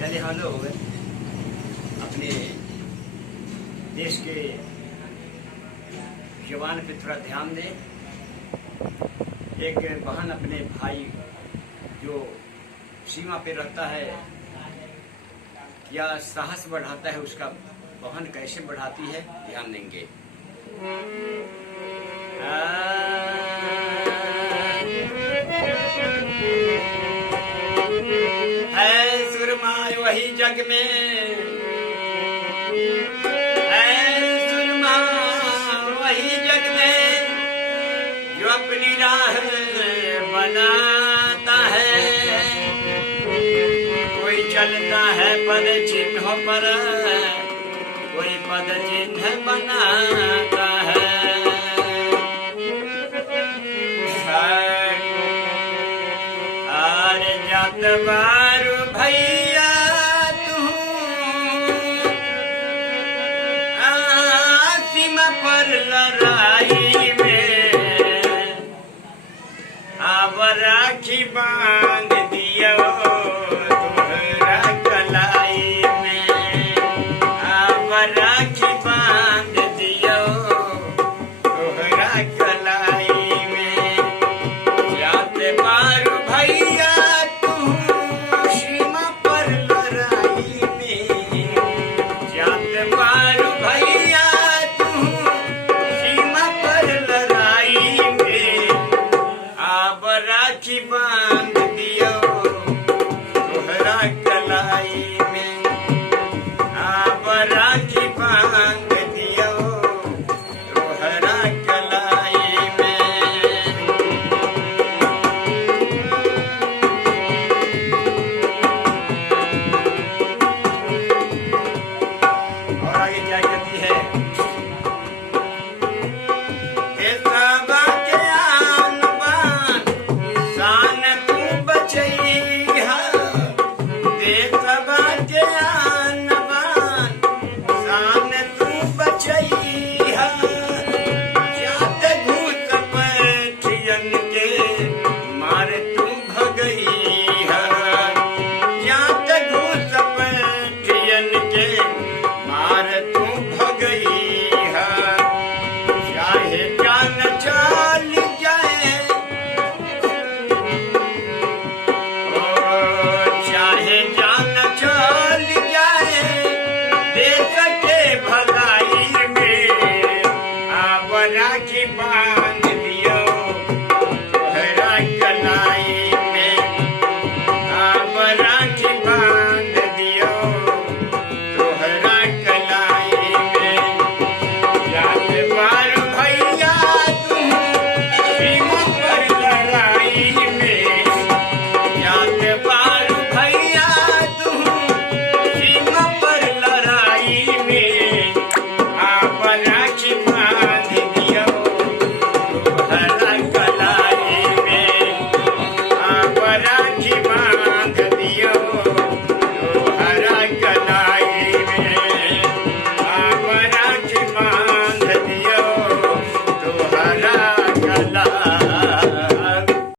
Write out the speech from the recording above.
चलिए हम लोग अपने देश के जवान पे थोड़ा ध्यान दें। एक बहन अपने भाई जो सीमा पे रहता है या साहस बढ़ाता है, उसका बहन कैसे बढ़ाती है ध्यान देंगे। है सुरमा वही जग में, है सुरमा वही जग में जो अपनी राह बनाता है। कोई चलता है पद चिन्हों पर, कोई पद चिन्ह बनाता है। अरे जात बारू भैया तू सीमा पर लड़ाई में अब राखी बांध